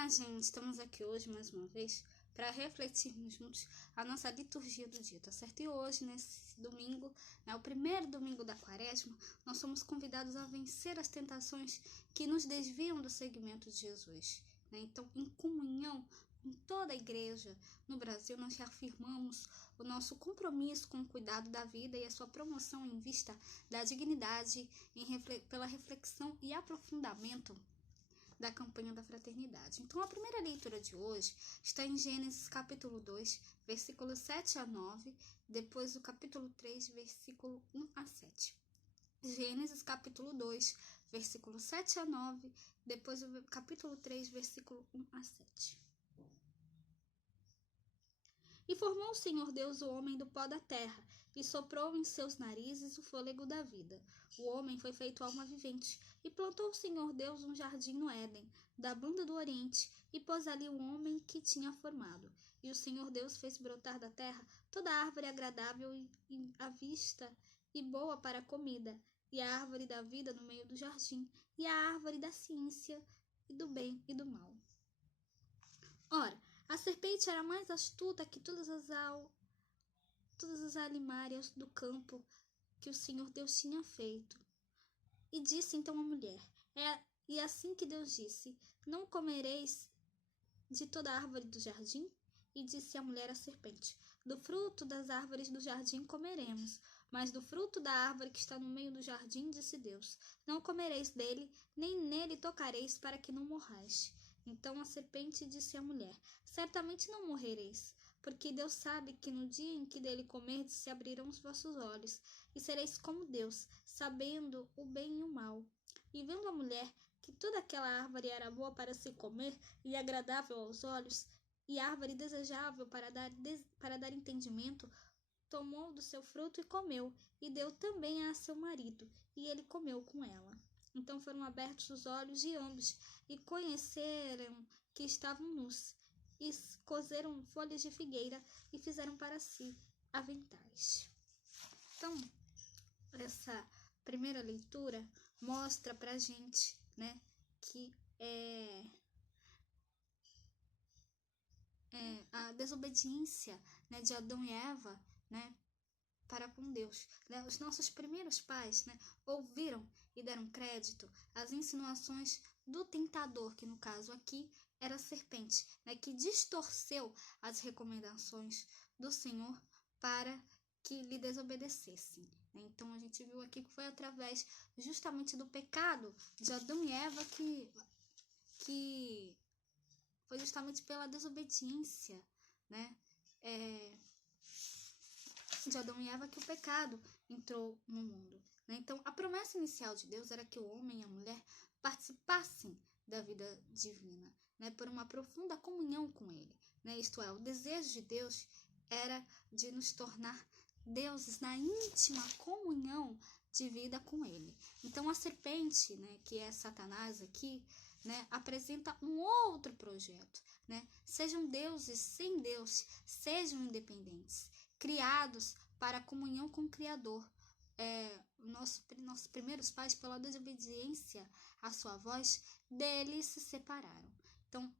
Olá, gente! Estamos aqui hoje mais uma vez para refletirmos juntos a nossa liturgia do dia, tá certo? E hoje, nesse domingo, o primeiro domingo da Quaresma, nós somos convidados a vencer as tentações que nos desviam do seguimento de Jesus, né? Então, em comunhão com toda a igreja no Brasil, nós reafirmamos o nosso compromisso com o cuidado da vida e a sua promoção em vista da dignidade pela reflexão e aprofundamento da campanha da fraternidade. Então, a primeira leitura de hoje está em Gênesis capítulo 2, versículos 7 a 9, depois do capítulo 3, versículo 1 a 7. Gênesis capítulo 2, versículo 7 a 9, depois do capítulo 3, versículo 1 a 7. E formou o Senhor Deus o homem do pó da terra, e soprou em seus narizes o fôlego da vida. O homem foi feito alma vivente, e plantou o Senhor Deus um jardim no Éden, da banda do Oriente, e pôs ali o homem que tinha formado. E o Senhor Deus fez brotar da terra toda árvore agradável à vista e boa para a comida, e a árvore da vida no meio do jardim, e a árvore da ciência e do bem e do mal. Ora, a serpente era mais astuta que todas as alimárias do campo que o Senhor Deus tinha feito. E disse então à mulher, e assim que Deus disse, não comereis de toda árvore do jardim? E disse a mulher à serpente, do fruto das árvores do jardim comeremos, mas do fruto da árvore que está no meio do jardim, disse Deus, não comereis dele, nem nele tocareis, para que não morrais. Então a serpente disse à mulher, certamente não morrereis, porque Deus sabe que no dia em que dele comerdes se abrirão os vossos olhos, e sereis como Deus, sabendo o bem e o mal. E vendo a mulher que toda aquela árvore era boa para se comer e agradável aos olhos, e árvore desejável para dar entendimento, tomou do seu fruto e comeu, e deu também a seu marido, e ele comeu com ela. Então foram abertos os olhos de ambos, e conheceram que estavam nus, e coseram folhas de figueira, e fizeram para si aventais. Então, essa primeira leitura mostra pra gente, que a desobediência, de Adão e Eva, para com Deus. Os nossos primeiros pais, ouviram e deram crédito às insinuações do tentador, que no caso aqui era a serpente, que distorceu as recomendações do Senhor para que lhe desobedecessem. Então a gente viu aqui que foi através justamente do pecado de Adão e Eva que foi justamente pela desobediência, de Adão e Eva que o pecado entrou no mundo. Então, a promessa inicial de Deus era que o homem e a mulher participassem da vida divina, por uma profunda comunhão com ele. Isto é, o desejo de Deus era de nos tornar deuses na íntima comunhão de vida com ele. Então, a serpente, que é Satanás aqui, apresenta um outro projeto. Sejam deuses sem Deus, sejam independentes, criados para a comunhão com o Criador. Nossos primeiros pais, pela desobediência à sua voz, deles se separaram. Então,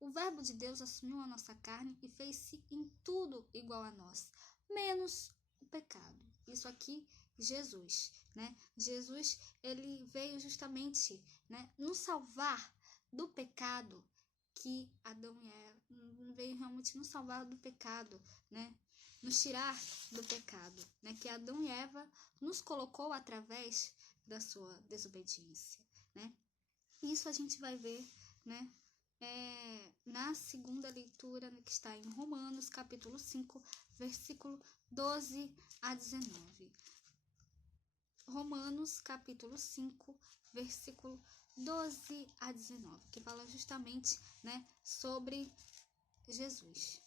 o Verbo de Deus assumiu a nossa carne e fez-se em tudo igual a nós, menos o pecado. Isso aqui, Jesus. Jesus, ele veio justamente nos salvar do pecado que Adão e Eva, veio realmente nos salvar do pecado, nos tirar do pecado, que Adão e Eva nos colocou através da sua desobediência, Isso a gente vai ver, na segunda leitura, que está em Romanos, capítulo 5, versículo 12 a 19. Romanos, capítulo 5, versículo 12 a 19, que fala justamente, sobre Jesus.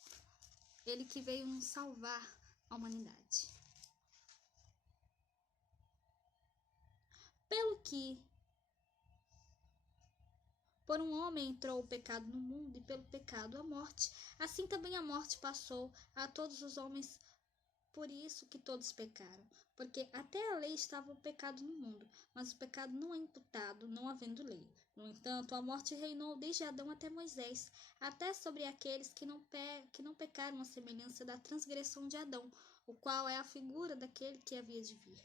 Ele que veio nos salvar a humanidade. Pelo que por um homem entrou o pecado no mundo, e pelo pecado a morte, assim também a morte passou a todos os homens, por isso que todos pecaram. Porque até a lei estava o pecado no mundo, mas o pecado não é imputado, não havendo lei. No entanto, a morte reinou desde Adão até Moisés, até sobre aqueles que não pecaram à semelhança da transgressão de Adão, o qual é a figura daquele que havia de vir.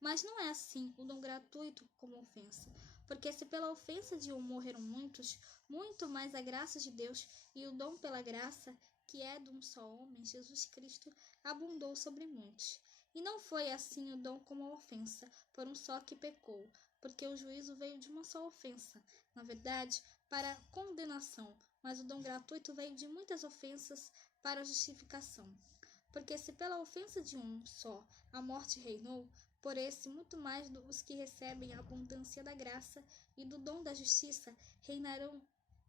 Mas não é assim o dom gratuito como ofensa, porque se pela ofensa de um morreram muitos, muito mais a graça de Deus e o dom pela graça, que é de um só homem, Jesus Cristo, abundou sobre muitos. E não foi assim o dom como a ofensa, por um só que pecou, porque o juízo veio de uma só ofensa, na verdade, para condenação, mas o dom gratuito veio de muitas ofensas para a justificação. Porque se pela ofensa de um só a morte reinou, por esse muito mais os que recebem a abundância da graça e do dom da justiça reinarão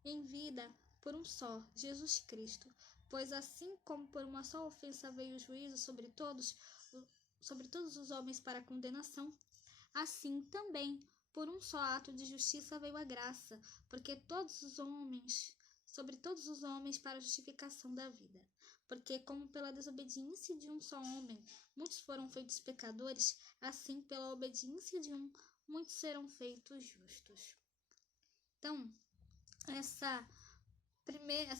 em vida por um só, Jesus Cristo. Pois assim como por uma só ofensa veio o juízo sobre todos os homens para a condenação, assim também por um só ato de justiça veio a graça, porque sobre todos os homens para a justificação da vida. Porque como pela desobediência de um só homem muitos foram feitos pecadores, assim pela obediência de um muitos serão feitos justos. Então, essa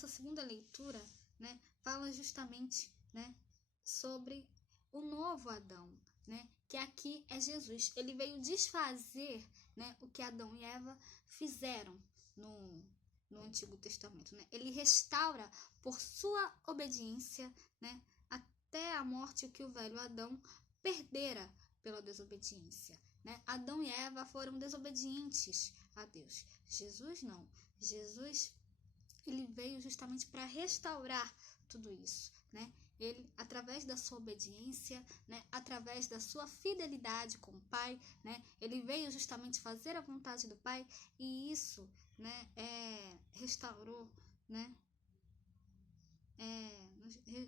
segunda leitura, né, fala justamente, né, sobre o novo Adão, né, que aqui é Jesus. Ele veio desfazer, né, o que Adão e Eva fizeram no Antigo Testamento, né? Ele restaura por sua obediência, né, até a morte que o velho Adão perdera pela desobediência, né? Adão e Eva foram desobedientes a Deus. Jesus não. Jesus, ele veio justamente para restaurar tudo isso, né? Ele, através da sua obediência, né, através da sua fidelidade com o Pai, né, ele veio justamente fazer a vontade do Pai, e isso, né, restaurou, né,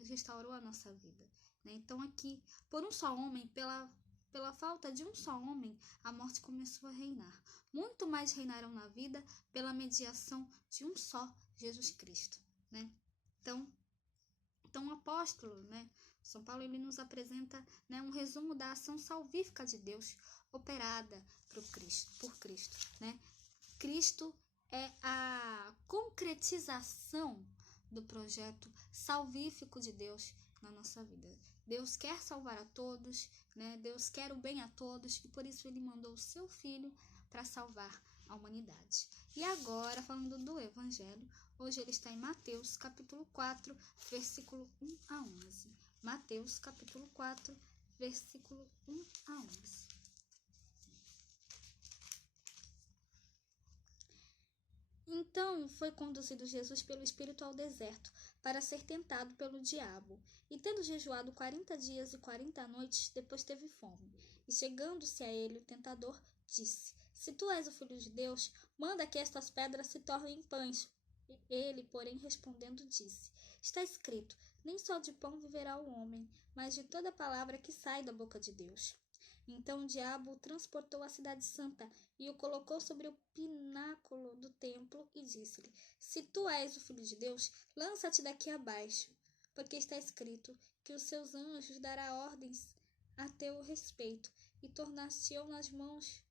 restaurou a nossa vida, né? Então aqui, por um só homem, pela falta de um só homem, a morte começou a reinar. Muito mais reinarão na vida pela mediação de um só, Jesus Cristo, né? Então o apóstolo, né, São Paulo, ele nos apresenta, né, um resumo da ação salvífica de Deus operada por Cristo, né? Cristo é a concretização do projeto salvífico de Deus na nossa vida. Deus quer salvar a todos, né? Deus quer o bem a todos, e por isso ele mandou o seu Filho para salvar a humanidade. E agora, falando do Evangelho, hoje ele está em Mateus, capítulo 4, versículo 1 a 11. Mateus, capítulo 4, versículo 1 a 11. Então foi conduzido Jesus pelo Espírito ao deserto, para ser tentado pelo diabo. E tendo jejuado 40 dias e 40 noites, depois teve fome. E chegando-se a ele o tentador, disse: Se tu és o Filho de Deus, manda que estas pedras se tornem pães. Ele, porém, respondendo, disse: Está escrito: Nem só de pão viverá o homem, mas de toda palavra que sai da boca de Deus. Então o diabo o transportou à cidade santa e o colocou sobre o pináculo do templo e disse-lhe: Se tu és o Filho de Deus, lança-te daqui abaixo, porque está escrito que os seus anjos dará ordens a teu respeito e tomar-te-ão nas mãos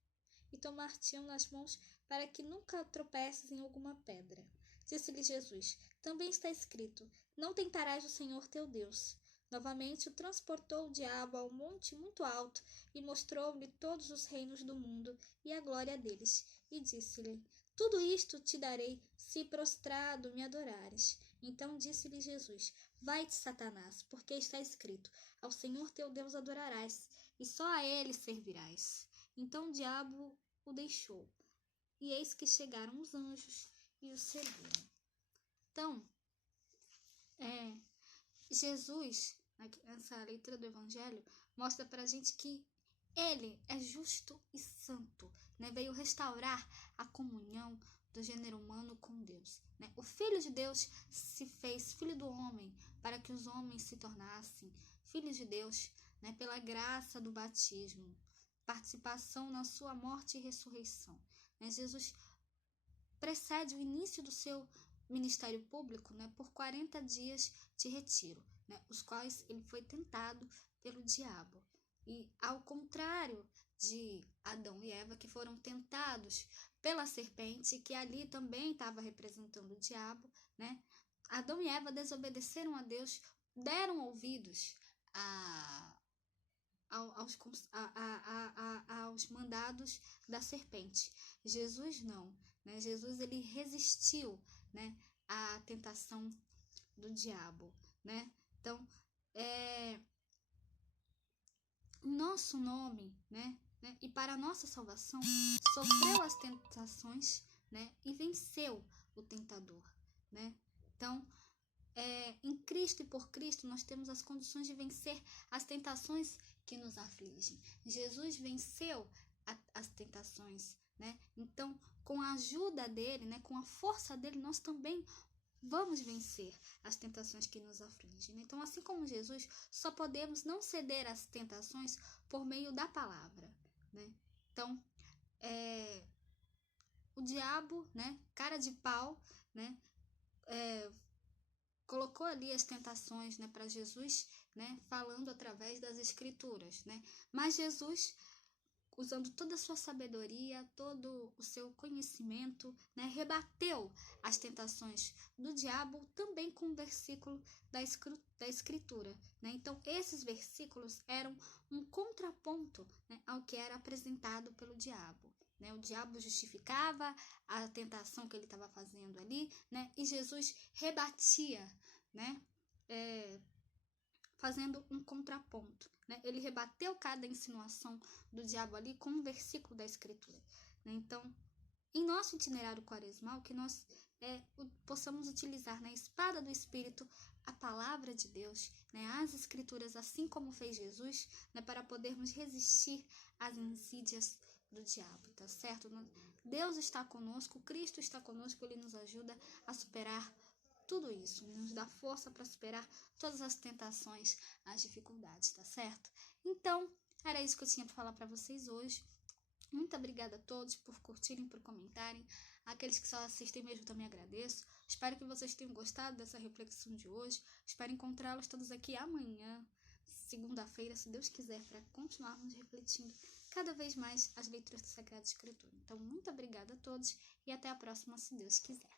para que nunca tropeces em alguma pedra. Disse-lhe Jesus: Também está escrito: Não tentarás o Senhor teu Deus. Novamente o transportou o diabo ao monte muito alto e mostrou-lhe todos os reinos do mundo e a glória deles. E disse-lhe: Tudo isto te darei, se prostrado me adorares. Então disse-lhe Jesus: Vai-te, Satanás, porque está escrito: Ao Senhor teu Deus adorarás, e só a ele servirás. Então o diabo o deixou. E eis que chegaram os anjos e o serviram. Então, Jesus, nessa leitura do Evangelho, mostra pra gente que ele é justo e santo, né? Veio restaurar a comunhão do gênero humano com Deus, né? O Filho de Deus se fez filho do homem para que os homens se tornassem filhos de Deus, né? Pela graça do batismo, participação na sua morte e ressurreição, né? Jesus precede o início do seu ministério público, né, por 40 dias de retiro, né, os quais ele foi tentado pelo diabo. E ao contrário de Adão e Eva, que foram tentados pela serpente, que ali também estava representando o diabo, né? Adão e Eva desobedeceram a Deus, deram ouvidos aos mandados da serpente. Jesus não, né? Jesus ele resistiu, né, à tentação do diabo, né? Então, o nosso nome, né, e para a nossa salvação, sofreu as tentações, né, e venceu o tentador, né? Então, em Cristo e por Cristo, nós temos as condições de vencer as tentações que nos afligem. Jesus venceu as tentações, né? Então, com a ajuda dele, né, com a força dele, nós também vamos vencer as tentações que nos afligem. Então, assim como Jesus, só podemos não ceder às tentações por meio da palavra, né? Então, o diabo, né, cara de pau, né, colocou ali as tentações, né, para Jesus, né, falando através das escrituras, né? Mas Jesus, usando toda a sua sabedoria, todo o seu conhecimento, né, rebateu as tentações do diabo também com um versículo da escritura, né? Então, esses versículos eram um contraponto, né, ao que era apresentado pelo diabo, né? O diabo justificava a tentação que ele estava fazendo ali, né? E Jesus rebatia, né? Fazendo um contraponto, né? Ele rebateu cada insinuação do diabo ali com um versículo da escritura, né? Então, em nosso itinerário quaresmal, que nós possamos utilizar na espada do Espírito a palavra de Deus, né? As escrituras, assim como fez Jesus, né? Para podermos resistir às insídias do diabo, tá certo? Deus está conosco, Cristo está conosco, Ele nos ajuda a superar tudo isso, nos dá força para superar todas as tentações, as dificuldades, tá certo? Então, era isso que eu tinha para falar para vocês hoje. Muito obrigada a todos por curtirem, por comentarem. Aqueles que só assistem mesmo também agradeço. Espero que vocês tenham gostado dessa reflexão de hoje. Espero encontrá-los todos aqui amanhã, segunda-feira, se Deus quiser, para continuarmos refletindo cada vez mais as leituras da Sagrada Escritura. Então, muito obrigada a todos e até a próxima, se Deus quiser.